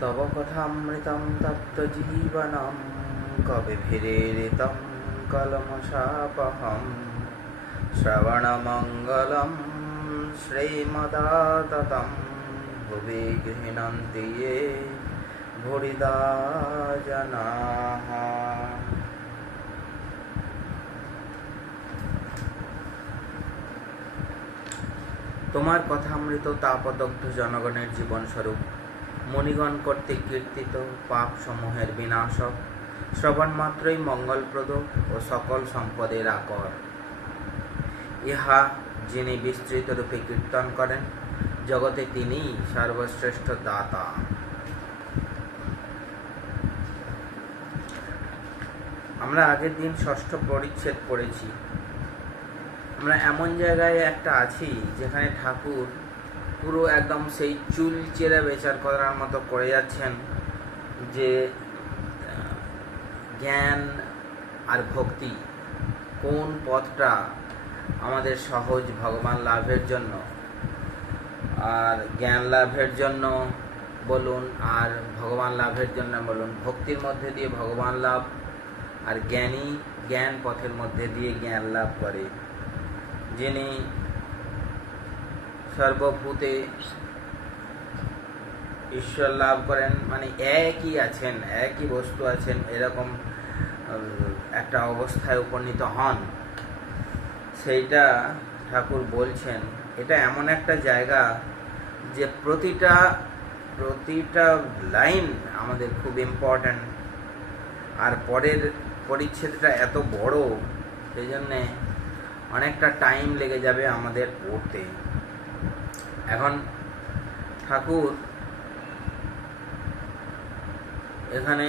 तव कथामृतं तप्तजीवनं कविभिरीडितं कल्मषापहं श्रवणमङ्गलं श्रीमदाततं भुवि गृह्णन्ति ये भूरिदा जनाः। তোমার কথামৃত তাপদগ্ধ জনগণের জীবনস্বরূপ, মুনিগণ কর্তৃক কীর্তিত পাপ সমূহের বিনাশক, শ্রবণ মাত্রই মঙ্গলপ্রদ ও সকল সম্পদের আকর। ইহা যিনি বিস্তৃত রূপে কীর্তন করেন, জগতে তিনিই সর্বশ্রেষ্ঠ দাতা। আমরা আগের দিন ষষ্ঠ পরিচ্ছেদ পড়েছি। আমরা এমন জায়গায় একটা আছি যেখানে ঠাকুর পুরো একদম সেই চুল চেরা বেচার করার মতো করে যাচ্ছেন যে জ্ঞান আর ভক্তি কোন পথটা আমাদের সহজ ভগবান লাভের জন্য, আর জ্ঞান লাভের জন্য বলুন আর ভগবান লাভের জন্য বলুন, ভক্তির মধ্যে দিয়ে ভগবান লাভ আর জ্ঞানী জ্ঞান পথের মধ্যে দিয়ে জ্ঞান লাভ করে। যিনি সর্বভূতে ঈশ্বর লাভ করেন, মানে একই আছেন, একই বস্তু আছেন, এরকম একটা অবস্থায় উপনীত হন, সেইটা ঠাকুর বলছেন। এটা এমন একটা জায়গা যে প্রতিটা লাইন আমাদের খুব ইম্পর্ট্যান্ট। আর পরের পরিচ্ছেদটা এত বড়, সেই জন্যে অনেকটা টাইম লেগে যাবে আমাদের পড়তে। এখন ঠাকুর এখানে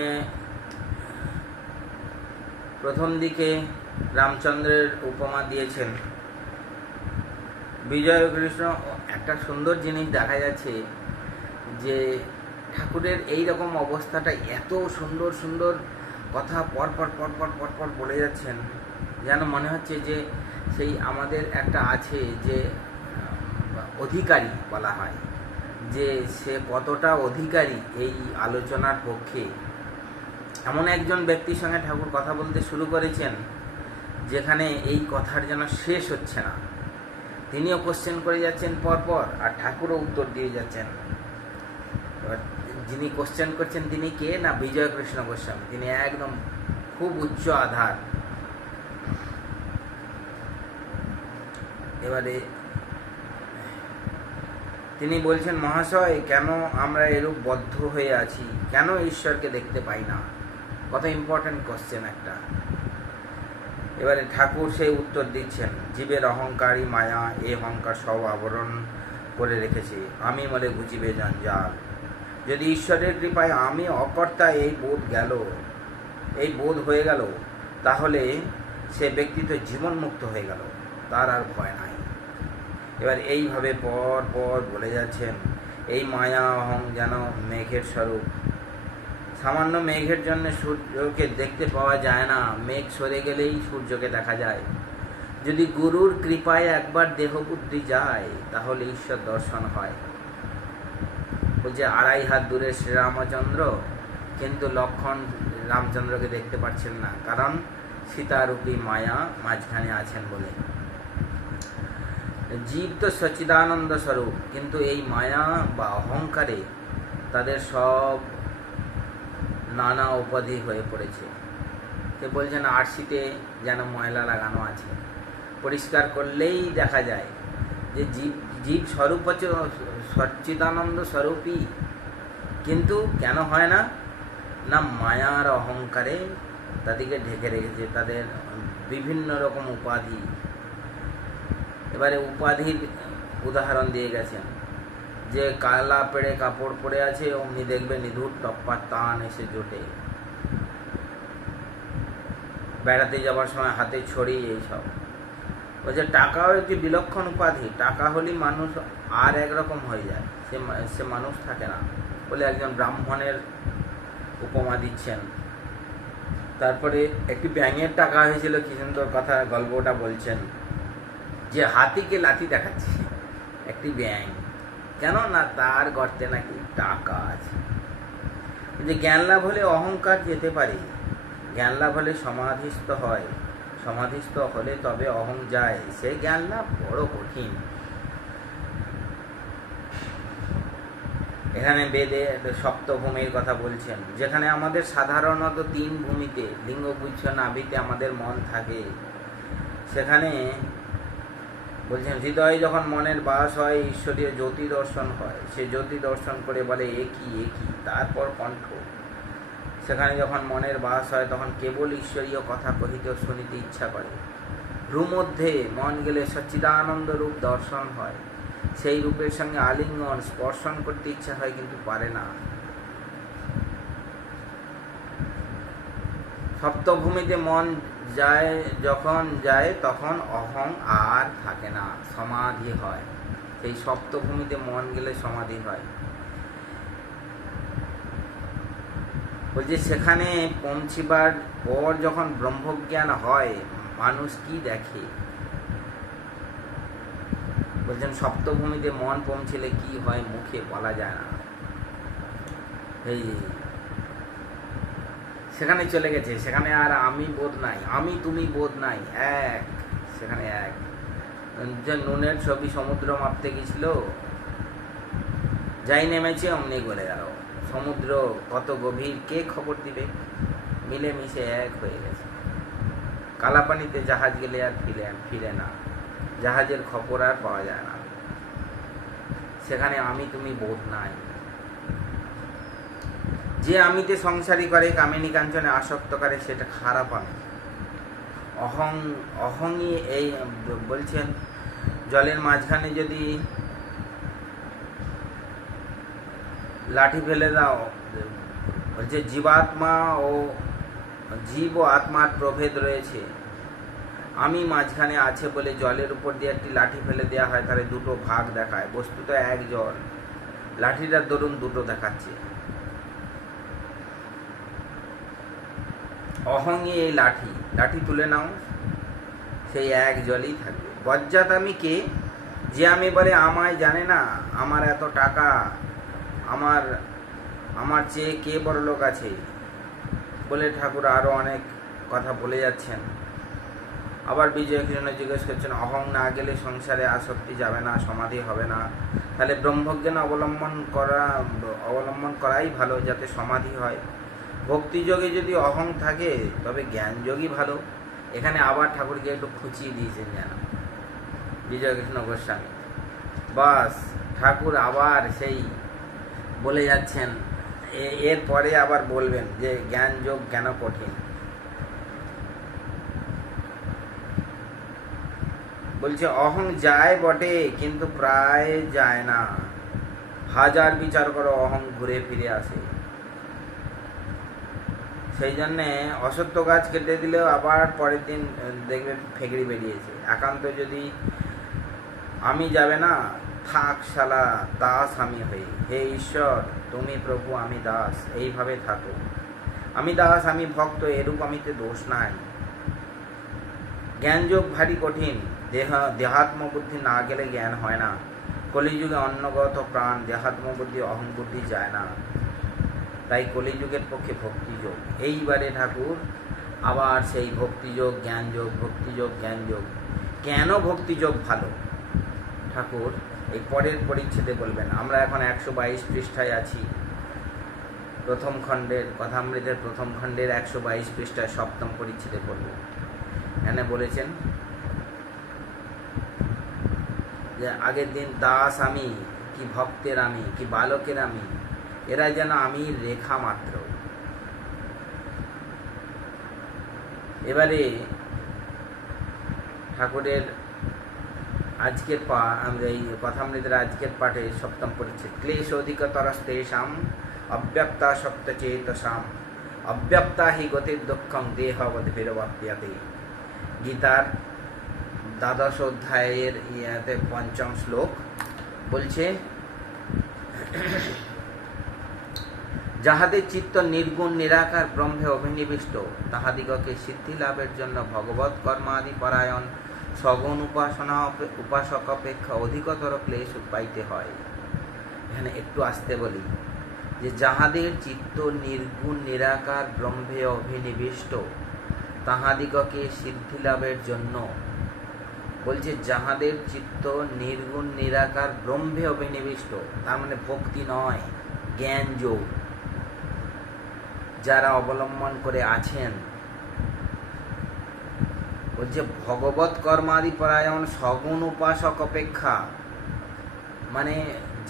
প্রথম দিকে রামচন্দ্রের উপমা দিয়েছেন। বিজয় কৃষ্ণ একটা সুন্দর জিনিস দেখা যাচ্ছে যে ঠাকুরের এই রকম অবস্থাটা, এত সুন্দর সুন্দর কথা পরপর পরপর পরপর বলে যাচ্ছেন, যেন মনে হচ্ছে যে সেই আমাদের একটা আছে যে অধিকারী বলা হয়, যে সে কতটা অধিকারী এই আলোচনার পক্ষে। এমন একজন ব্যক্তির সঙ্গে ঠাকুর কথা বলতে শুরু করেছেন যেখানে এই কথার যেন শেষ হচ্ছে না। তিনিও কোশ্চেন করে যাচ্ছেন পরপর, আর ঠাকুরও উত্তর দিয়ে যাচ্ছেন। এবার যিনি কোশ্চেন করছেন তিনি কে না, বিজয় কৃষ্ণ গোস্বামী। তিনি একদম খুব উচ্চ আধার। এবারে তিনি বলছেন, মহাশয়, কেন আমরা এরূপ বদ্ধ হয়ে আছি, কেন ঈশ্বরকে দেখতে পাই না? কত ইম্পর্ট্যান্ট কোশ্চেন একটা। এবারে ঠাকুর সেই উত্তর দিচ্ছেন, জীবের অহংকারী মায়া এই অহংকার সব আবরণ করে রেখেছে, আমি মলে ঘুচিবে জঞ্জাল। যদি ঈশ্বরের কৃপায় আমি অকর্তা এই বোধ হয়ে গেল, তাহলে সে ব্যক্তি তো জীবন মুক্ত হয়ে গেল, তার আর ভয় নাই। এবার এইভাবে পর পর বলে যাচ্ছেন, এই মায়া অহং যেন মেঘের স্বরূপ। সামান্য মেঘের জন্য সূর্যকে দেখতে পাওয়া যায় না, মেঘ সরে গেলেই সূর্যকে দেখা যায়। যদি গুরুর কৃপায় একবার দেহবুদ্ধি যায়, তাহলে ঈশ্বর দর্শন হয়। বলছে 2.5 হাত দূরে শ্রীরামচন্দ্র, কিন্তু লক্ষণ রামচন্দ্রকে দেখতে পাচ্ছেন না, কারণ সীতারূপী মায়া মাঝখানে আছেন বলে। জীব তো সচ্চিদানন্দ স্বরূপ, কিন্তু এই মায়া বা অহংকারে তাদের সব নানা উপাধি হয়ে পড়েছে। সে বলছেন আরশিতে যেন ময়লা লাগানো আছে, পরিষ্কার করলেই দেখা যায় যে জীব স্বরূপ হচ্ছে সচ্চিদানন্দ স্বরূপই, কিন্তু কেন হয় না? না মায়ার অহংকারে তাদেরকে ঢেকে রেখেছে, তাদের বিভিন্ন রকম উপাধি। এবারে উপাধির উদাহরণ দিয়ে গেছেন, যে কালা পেড়ে কাপড় পরে আছে, অমনি দেখবে নিধুর টপ্পার টান এসে জোটে। বেড়াতে যাওয়ার সময় হাতে ছড়ি, এইসব। বলছে টাকাও একটি বিলক্ষণ উপাধি, টাকা হলেই মানুষ আর একরকম হয়ে যায়, সে মানুষ থাকে না বলে একজন ব্রাহ্মণের উপমা দিচ্ছেন। তারপরে একটি ব্যাঙের টাকা হয়েছিল, কি সুন্দর কথা, গল্পটা বলছেন যে হাতিকে লাথি দেখাচ্ছে একটি ব্যাঙ, কেন না তার গর্তে নাকি টাকা আছে। যে জ্ঞান লাভ হলে অহংকার যেতে পারে, জ্ঞান লাভ হলে সমাধিস্থ হয়, সমাধিস্থ হলে তবে অহং যায়, সেই জ্ঞান লাভ বড় কঠিন। এখানে বেদে সপ্তভূমির কথা বলছেন, যেখানে আমাদের সাধারণত 3 ভূমিতে লিঙ্গগুচ্ছ নাভিতে আমাদের মন থাকে, সেখানে বলছেন হৃদয়ে যখন মনের বাস হয় ঈশ্বরীয় জ্যোতি দর্শন হয়, সে জ্যোতি দর্শন করে বলে একই একই, তারপর কণ্ঠ। সেখানে যখন মনের বাস হয় তখন কেবল ঈশ্বরীয় কথা কহিতে শুনিতে ইচ্ছা করে। ভ্রূমধ্যে মন গেলে সচ্চিদানন্দ রূপ দর্শন হয়, সেই রূপের সঙ্গে আলিঙ্গন স্পর্শন করতে ইচ্ছা হয় কিন্তু পারে না। সপ্তভূমিতে মন যায়, যখন যায় তখন অহং আর থাকে না, সমাধি হয়। সেই সপ্তভূমিতে মন গেলে সমাধি হয়। বলছে সেখানে পৌঁছিবার পর যখন ব্রহ্মজ্ঞান হয়, মানুষ কি দেখে? বলছেন সপ্তভূমিতে মন পৌঁছলে কি হয় মুখে বলা যায় না। এই সেখানে চলে গেছে, সেখানে আর আমি বোধ নাই, আমি তুমি বোধ নাই, এক, সেখানে এক। যে নুনের ছবি সমুদ্র মাপতে গেছিল, যাই নেমেছে অমনি গলে গেল। সমুদ্র কত গভীর কে খবর দিবে, মিলেমিশে এক হয়ে গেছে। কালাপানিতে জাহাজ গেলে আর ফিরে না, জাহাজের খবর আর পাওয়া যায় না। সেখানে আমি তুমি বোধ নাই। যে আমিতে সংসারী করে, কামিনী কাঞ্চনে আসক্ত করে, সেটা খারাপ আমি। অহংই এই বলছেন জলের মাঝখানে যদি লাঠি ফেলে দাও, যে জীবাত্মা ও জীব ও আত্মার প্রভেদ রয়েছে, আমি মাঝখানে আছে বলে জলের উপর দিয়ে একটি লাঠি ফেলে দেওয়া হয়, তাহলে দুটো ভাগ দেখায়, বস্তুত এক জল, লাঠিটার দরুন দুটো দেখাচ্ছে। অহংই এই লাঠি তুলে নাও, সেই এক জলই থাকবে। বজ্জাত আমি কে? যে আমি বলে আমায় জানে না, আমার এত টাকা, আমার চেয়ে কে বড় লোক আছে বলে ঠাকুর আরো অনেক কথা বলে যাচ্ছেন। আবার বিজয় কৃষ্ণ জিজ্ঞেস করছেন, অহং না গেলে সংসারে আসক্তি যাবে না, সমাধি হবে না, তাহলে ব্রহ্মজ্ঞান অবলম্বন করাই ভালো, যাতে সমাধি হয়। ভক্তিযোগে যদি অহং থাকে তবে জ্ঞানযোগই ভালো। এখানে আবার ঠাকুরকে একটু খুঁচিয়ে দিয়েছেন যেন বিজয় কৃষ্ণ গোস্বামী। বাস ঠাকুর আবার সেই বলে যাচ্ছেন, এরপরে আবার বলবেন যে জ্ঞান যোগ কেন কঠিন। বলছে অহং যায় বটে কিন্তু প্রায় যায় না, হাজার বিচার করো অহং ঘুরে ফিরে আসে। সেই জন্যে অসত্য গাছ কেটে দিলেও আবার পরের দিন দেখবে ফেকড়ি বেরিয়েছে। একান্ত যদি আমি যাবে না, থাক শালা দাস আমি হই, হে ঈশ্বর তুমি প্রভু আমি দাস, এইভাবে থাকো। আমি দাস আমি ভক্ত, এরূপ আমিতে দোষ নাই। জ্ঞানযোগ ভারী কঠিন, দেহাত্ম বুদ্ধি না গেলে জ্ঞান হয় না। কলিযুগে অন্নগত প্রাণ, দেহাত্ম বুদ্ধি অহং বুদ্ধি যায় না, তাই কলিযুগের পক্ষে ভক্তিযোগ। এইবারে ঠাকুর আবার সেই ভক্তিযোগ জ্ঞানযোগ, ভক্তিযোগ জ্ঞানযোগ। কেন ভক্তিযোগ ভালো ঠাকুর এই পরের পরিচ্ছেদে বলবেন। আমরা এখন 122 পৃষ্ঠায় আছি, প্রথম খণ্ডের কথামৃতের প্রথম খণ্ডের 122 পৃষ্ঠায় সপ্তম পরিচ্ছেদে পড়ব। এখানে বলেছেন যে আগের দিন দাস আমি, কি ভক্তের আমি, কি বালকের আমি, এরা যেন আমি রেখা মাত্র। এবারে ঠাকুরের আজকের এই কথামৃতের আজকের পাঠে সপ্তম পরিচ্ছেদ। ক্লেশ অধিকতরস্তেষাম অব্যক্তা সপ্তচেতসাম অব্যক্তা হি গতির দুঃখম দেহবদ্ভিরবাপ্যতে। গীতার 12 অধ্যায়ের পঞ্চম শ্লোক বলছে, যাহাদের চিত্ত নির্গুণ নিরাকার ব্রহ্মে অভিনিবিষ্ট, তাহাদিগকে সিদ্ধি লাভের জন্য ভগবৎ কর্মাদি পরায়ণ সগুণ উপাসক অপেক্ষা অধিকতর ক্লেশ পাইতে হয়। এখানে একটু আসতে বলি। যে যাহাদের চিত্ত নির্গুণ নিরাকার ব্রহ্মে অভিনিবিষ্ট তাহাদিগকে সিদ্ধি লাভের জন্য, বলছে যাহাদের চিত্ত নির্গুণ নিরাকার ব্রহ্মে অভিনিবিষ্ট, তার মানে ভক্তি নয়, জ্ঞান যোগ যারা অবলম্বন করে আছেন, বলছে ভগবত কর্মাদি পরায়ণ সগুণ উপাসক অপেক্ষা, মানে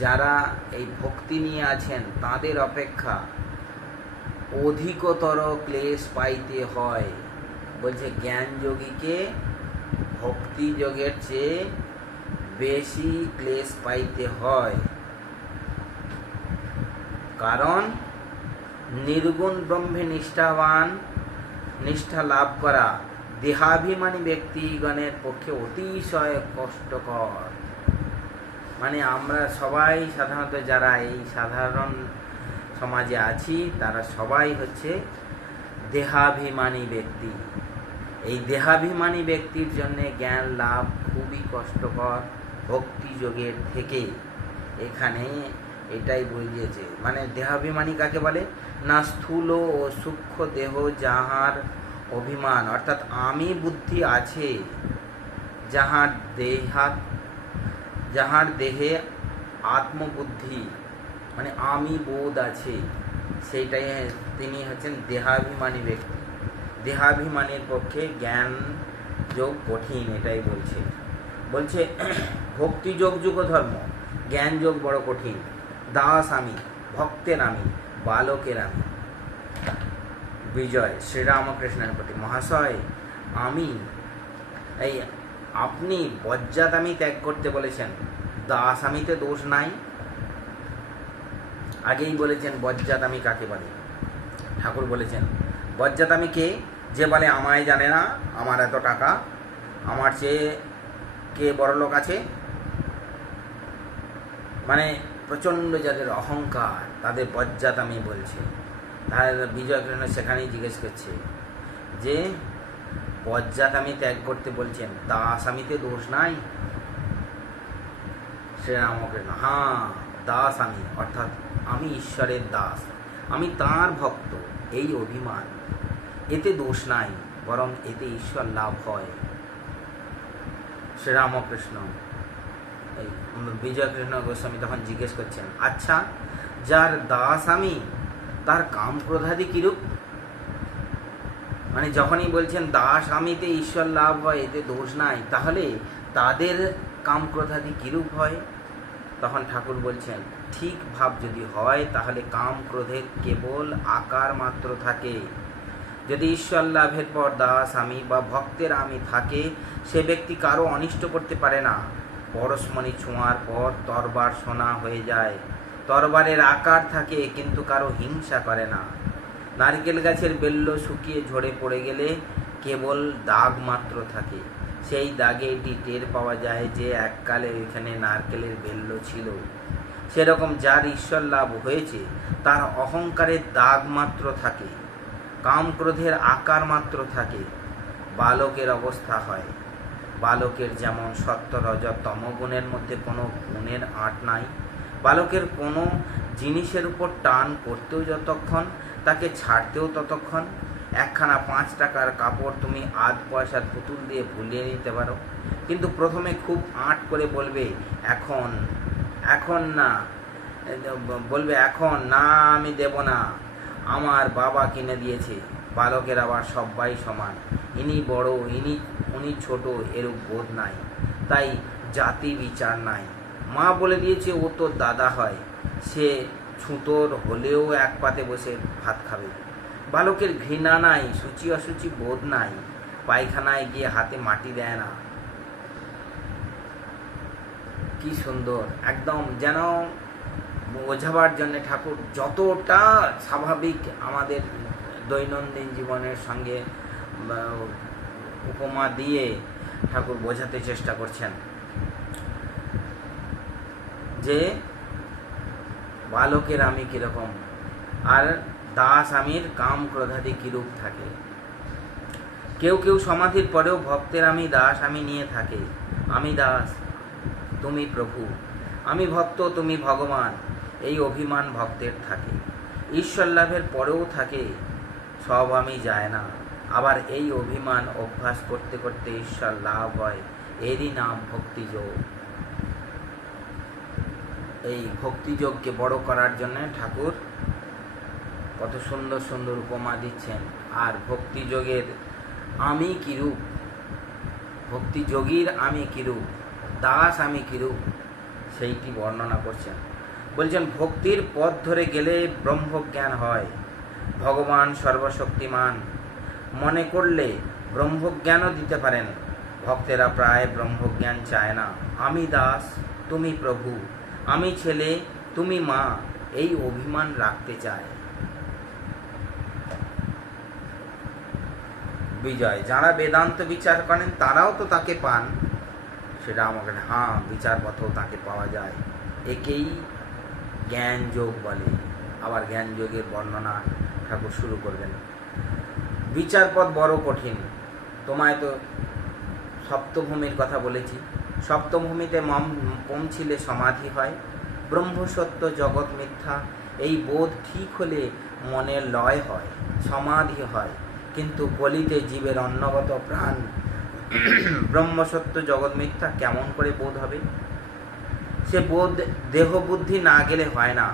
যারা এই ভক্তি নিয়ে আছেন তাদের অপেক্ষা অধিকতর ক্লেশ পাইতে হয়। বলছে জ্ঞান যোগীকে ভক্তি যোগের চেয়ে বেশি ক্লেশ পাইতে হয়, কারণ নির্গুণ ব্রহ্মে নিষ্ঠা লাভ করা দেহাভিমানী ব্যক্তিগণের পক্ষে অতিশয় কষ্টকর। মানে আমরা সবাই সাধারণত যারা এই সাধারণ সমাজে আছি তারা সবাই হচ্ছে দেহাভিমানী ব্যক্তি। এই দেহাভিমানী ব্যক্তির জন্যে জ্ঞান লাভ খুবই কষ্টকর ভক্তি যোগের থেকে। এখানে এটাই বুঝিয়েছে, মানে দেহাভিমানী কাকে বলে না, স্থূল ও সূক্ষ্ম দেহ যাহার অভিমান, অর্থাৎ আমি বুদ্ধি আছে, যাহার দেহে আত্মবুদ্ধি মানে আমি বোধ আছে, সেইটাই তিনি হচ্ছেন দেহাভিমানী ব্যক্তি। দেহাভিমানীর পক্ষে জ্ঞান যোগ কঠিন, এটাই বলছে ভক্তি যোগ যুগ ধর্ম, জ্ঞান যোগ বড় কঠিন। দাস আমি, ভক্তের আমি, বালকের আমি। বিজয় শ্রীরামকৃষ্ণের প্রতি, মহাশয় আপনি বজ্জাত-আমি ত্যাগ করতে বলেছেন, দাস-আমিতে দোষ নাই। আগেই বলেছেন বজ্জাত-আমি কাকে বলে। ঠাকুর বলেছেন বজ্জাত-আমি কে, যে বলে আমায় জানে না, আমার এত টাকা, আমার চেয়ে কে বড়লোক আছে, মানে প্রচণ্ড যাদের অহংকার তাদের বজ্জাত-আমি বলছে। তাহলে বিজয় কৃষ্ণ সেখানেই জিজ্ঞেস করছে যে বজ্জাত-আমি ত্যাগ করতে বলছেন, দাস-আমিতে দোষ নাই। শ্রীরামকৃষ্ণ, হ্যাঁ দাস আমি, অর্থাৎ আমি ঈশ্বরের দাস, আমি তাঁর ভক্ত, এই অভিমান, এতে দোষ নাই, বরং এতে ঈশ্বর লাভ হয়। শ্রীরামকৃষ্ণ বিজয়কৃষ্ণ গোস্বামী তখন জিজ্ঞেস করছেন, আচ্ছা যার দাস আমি তার কাম ক্রোধাদি কিরূপ? মানে যখনই বলছেন দাস আমিতে ঈশ্বর লাভ হয়, এতে দোষ নাই, তাহলে তাদের কাম ক্রোধাদি কিরূপ হয়? তখন ঠাকুর বলছেন, ঠিক ভাব যদি হয় তাহলে কাম ক্রোধের কেবল আকার মাত্র থাকে। যদি ঈশ্বর লাভের পর দাস আমি বা ভক্তের আমি থাকে, সে ব্যক্তি কারো অনিষ্ট করতে পারে না। পরশমণি ছোঁয়ার পর তরবার সোনা হয়ে যায়, তরবারের আকার থাকে কিন্তু কারো হিংসা করে না। নারকেল গাছের বেল্ল শুকিয়ে ঝরে পড়ে গেলে কেবল দাগ মাত্র থাকে, সেই দাগে এটি টের পাওয়া যায় যে এককালে ওইখানে নারকেলের বেল্ল ছিল। সেরকম যার ঈশ্বর লাভ হয়েছে তার অহংকারের দাগ মাত্র থাকে, কাম ক্রোধের আকার মাত্র থাকে। বালকের অবস্থা হয়, বালকের যেমন সত্য রজ তম গুণের মধ্যে কোনো গুণের আঁট নাই। বালকের কোনো জিনিসের উপর টান করতেও যতক্ষণ, তাকে ছাড়তেও ততক্ষণ। একখানা 5 টাকার কাপড় তুমি আধ পয়সার পুতুল দিয়ে ভুলিয়ে নিতে পারো, কিন্তু প্রথমে খুব আঁট করে বলবে এখন না, বলবে এখন না, আমি দেব না, আমার বাবা কিনে দিয়েছে। বালকের আবার সবাই সমান, ইনি বড় উনি ছোট, এরূপ বোধ নাই, তাই জাতি বিচার নাই। মা বলে দিয়েছে ও তোর দাদা হয়, সে ছুতোর হলেও এক পাতে বসে ভাত খাবে। বালকের ঘৃণা নাই, সূচি অসুচি বোধ নাই, পায়খানায় গিয়ে হাতে মাটি দেয় না। কি সুন্দর, একদম যেন বোঝাবার জন্য ঠাকুর যতটা স্বাভাবিক আমাদের দৈনন্দিন জীবনের সঙ্গে উপমা দিয়ে ঠাকুর বোঝাতে চেষ্টা করছেন যে বালকের আমি কিরকম আর দাস আমির কাম ক্রোধাদি কিরূপ থাকে। কেউ কেউ সমাধির পরেও ভক্তের আমি দাস আমি নিয়ে থাকে। আমি দাস, তুমি প্রভু, আমি ভক্ত, তুমি ভগবান, এই অভিমান ভক্তের থাকে। ঈশ্বর লাভের পরেও থাকে সব আমি যায় না। আবার এই অভিমান অভ্যাস করতে করতে ঈশ্বর লাভ হয়, এরই নাম ভক্তিযোগ। এই ভক্তিযোগকে বড় করার জন্য ঠাকুর কত সুন্দর সুন্দর উপমা দিচ্ছেন। আর ভক্তিযোগের আমি কিরূপ, ভক্তিযোগীর আমি কিরূপ, দাস আমি কিরূপ, সেইটি বর্ণনা করছেন। বলছেন ভক্তির পথ ধরে গেলে ব্রহ্মজ্ঞান হয়। ভগবান সর্বশক্তিমান মনে করলে ব্রহ্মজ্ঞানও দিতে পারেন। ভক্তেরা প্রায় ব্রহ্মজ্ঞান চায় না। আমি দাস, তুমি প্রভু, আমি ছেলে, তুমি মা, এই অভিমান রাখতে চায়। বিজয়, যারা বেদান্ত বিচার করেন তারাও তো তাকে পান, সেটা আমাকে বিচার পথেও তাকে পাওয়া যায়। একেই জ্ঞান যোগ বলে। আবার জ্ঞান যোগের বর্ণনা ঠাকুর শুরু করবেন। বিচার পথ বড় কঠিন। তোমায় তো সপ্তভূমির কথা বলেছি। সপ্তভূমিতে পৌঁছিলে সমাধি হয়। ব্রহ্মসত্য জগৎ মিথ্যা, এই বোধ ঠিক হলে মনের লয় হয়, সমাধি হয়। কিন্তু কলিতে জীবের অন্নগত প্রাণ ব্রহ্মসত্য জগৎ মিথ্যা কেমন করে বোধ হবে? সে বোধ দেহ বুদ্ধি না গেলে হয় না।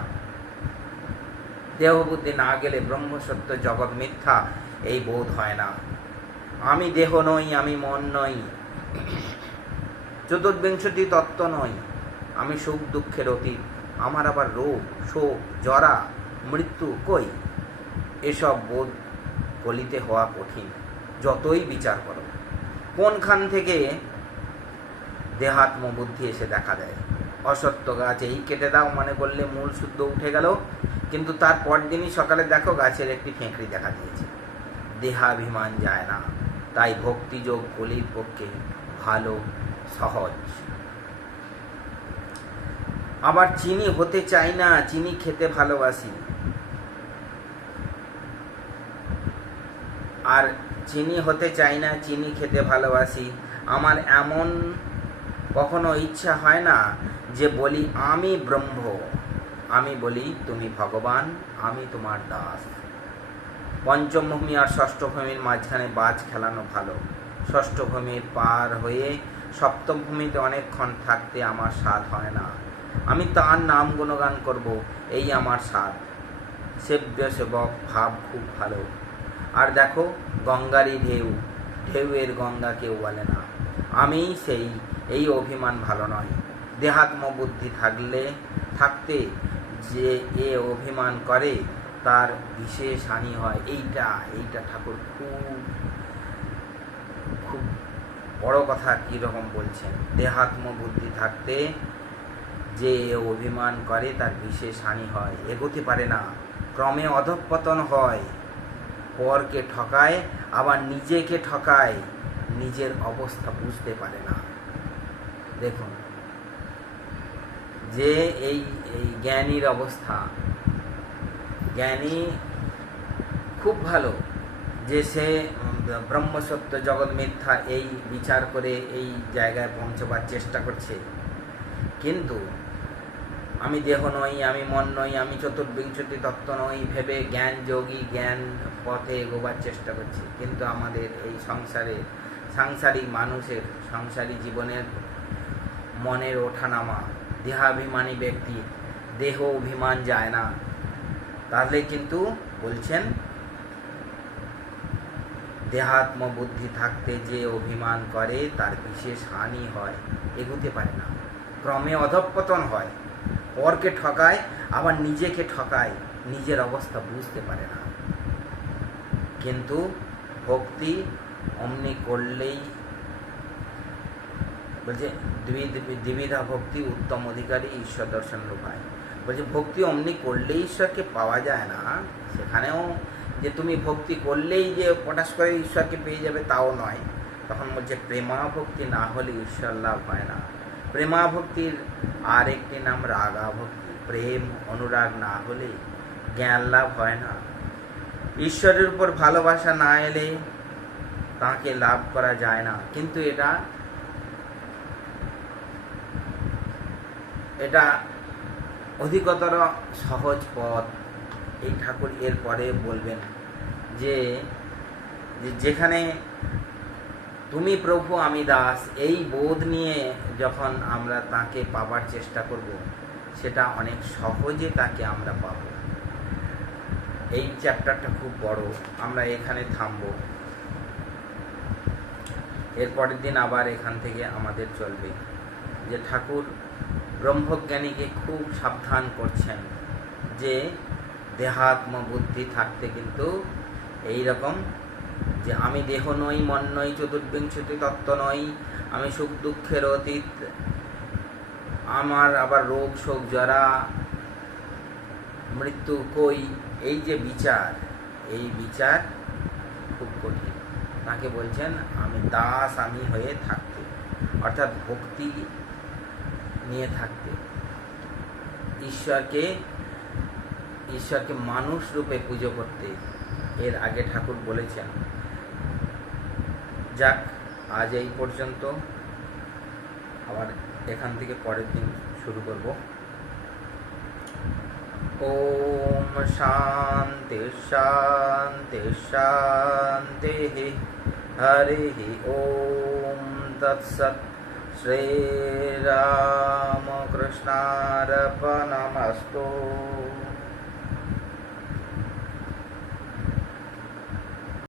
দেহ বুদ্ধি না গেলে ব্রহ্মসত্য জগৎ মিথ্যা এই বোধ হয় না। আমি দেহ নই, আমি মন নই, চতুর্বিংশতি তত্ত্ব নই, আমি সুখ দুঃখের অতীত, আমার আবার রোগ শোক জরা মৃত্যু কই? এসব বোধ কলিতে হওয়া কঠিন, যতই বিচার করো। কোনখান থেকে দেহাত্ম বুদ্ধি এসে দেখা দেয়? অসত্য গাছ এই কেটে দাও মনে করলে মূল শুদ্ধ উঠে গেল, কিন্তু তার পরদিনই সকালে দেখো গাছের একটি ফেঁকড়ি দেখা দিয়েছে। দেহাভিমান যায় না। তাই ভক্তিযোগ কলির পক্ষে ভালো, সহজ। আবার চিনি হতে চাই না, চিনি খেতে ভালোবাসি। আর চিনি হতে চাই না, চিনি খেতে ভালোবাসি। আমার এমন কখনো ইচ্ছা হয় না যে বলি আমি ব্রহ্ম। আমি বলি তুমি ভগবান, আমি তোমার দাস। পঞ্চম ভূমি আর ষষ্ঠ ভূমির মাঝখানে বাজ খেলানো ভালো। ষষ্ঠ ভূমির পার হয়ে সপ্তম ভূমিতে অনেকক্ষণ থাকতে আমার স্বাদ হয় না। আমি তার নাম গুণগান করব, এই আমার স্বাদ। সেব্য সেবক ভাব খুব ভালো। আর দেখো গঙ্গারই ঢেউ, ঢেউয়ের গঙ্গা কেউ বলে না। আমি সেই, এই অভিমান ভালো নয়। দেহাত্ম বুদ্ধি থাকতে যে এ অভিমান করে তার বিশেষ হানি হয়। এইটা ঠাকুর খুব বড় কথা কীরকম বলছেন। দেহাত্ম বুদ্ধি থাকতে যে অভিমান করে তার বিশেষ হানি হয়, এগোতে পারে না, ক্রমে অধঃপতন হয়। পরকে ঠকায়, আবার নিজেকে ঠকায়, নিজের অবস্থা বুঝতে পারে না। দেখুন যে এই জ্ঞানীর অবস্থা, জ্ঞানী খুব ভালো যে সে ব্রহ্মসত্য জগৎ মিথ্যা এই বিচার করে এই জায়গায় পৌঁছবার চেষ্টা করছে। কিন্তু আমি দেহ নই, আমি মন নই, আমি চতুর্বিংশতি তত্ত্ব নই ভেবে জ্ঞান যোগী জ্ঞান পথে এগোবার চেষ্টা করছি। কিন্তু আমাদের এই সাংসারিক মানুষের সংসারী জীবনের মনের ওঠানামা, দেহাভিমানী ব্যক্তি দেহ অভিমান যায় না। তাহলে কিন্তু বলছেন দেহাত্ম বুদ্ধি থাকতে যে অভিমান করে তার বিশেষ হানি হয়, এগোতে পারে না, ক্রমে অধঃপতন হয়। পরকে ঠকায়, আবার নিজেকে ঠকায়, নিজের অবস্থা বুঝতে পারে না। কিন্তু ভক্তি অমনি করলেই, বলছে দ্বিবিধা ভক্তি উত্তম অধিকারী ঈশ্বর দর্শন রূপায়। বলছে ভক্তি অমনি করলেই ঈশ্বরকে পাওয়া যায় না। সেখানেও যে তুমি ভক্তি করলেই যে পটাশ করে ঈশ্বরকে পেয়ে যাবে তাও নয়। তখন বলছে প্রেমা ভক্তি না হলে ঈশ্বর লাভ হয় না। প্রেমা ভক্তির আর একটি নাম রাগা ভক্তি। প্রেম অনুরাগ না হলে জ্ঞান লাভ হয় না। ঈশ্বরের উপর ভালোবাসা না এলে তাকে লাভ করা যায় না। কিন্তু এটা অধিকতর সহজ পথ। এই ঠাকুর এর পরে বলবেন যে যেখানে তুমি প্রভু আমি দাস, এই বোধ নিয়ে যখন আমরা তাকে পাবার চেষ্টা করব, সেটা অনেক সহজে তাকে আমরা পাব। এই চ্যাপ্টারটা খুব বড়, আমরা এখানে থামবো। এরপরের দিন আবার এখান থেকে আমাদের চলবে। যে ঠাকুর ব্রহ্মজ্ঞানীকে খুব সাবধান করছেন যে দেহাত্ম বুদ্ধি থাকতে কিন্তু এই রকম যে আমি দেহ নই, মন নই, চতুর্বিংশতি তত্ত্ব নই, আমি সুখ দুঃখের অতীত, আমার আবার রোগ শোক জরা মৃত্যু কই, এই যে বিচার, এই বিচার খুব কঠিন। তাকে বলছেন আমি দাস আমি হয়ে থাকতে, অর্থাৎ ভক্তি নিয়ে থাকতে, ঈশ্বরকে মানুষ রূপে পুজো করতে। এর আগে ঠাকুর বলেছেন। যাক, আজ এই পর্যন্ত, আবার এখান থেকে পরের দিন শুরু করব। ওম শান্তি শান্তি শান্তি, হরি ওম তৎসৎ। শ্রীরামকৃষ্ণার্পণমস্তু।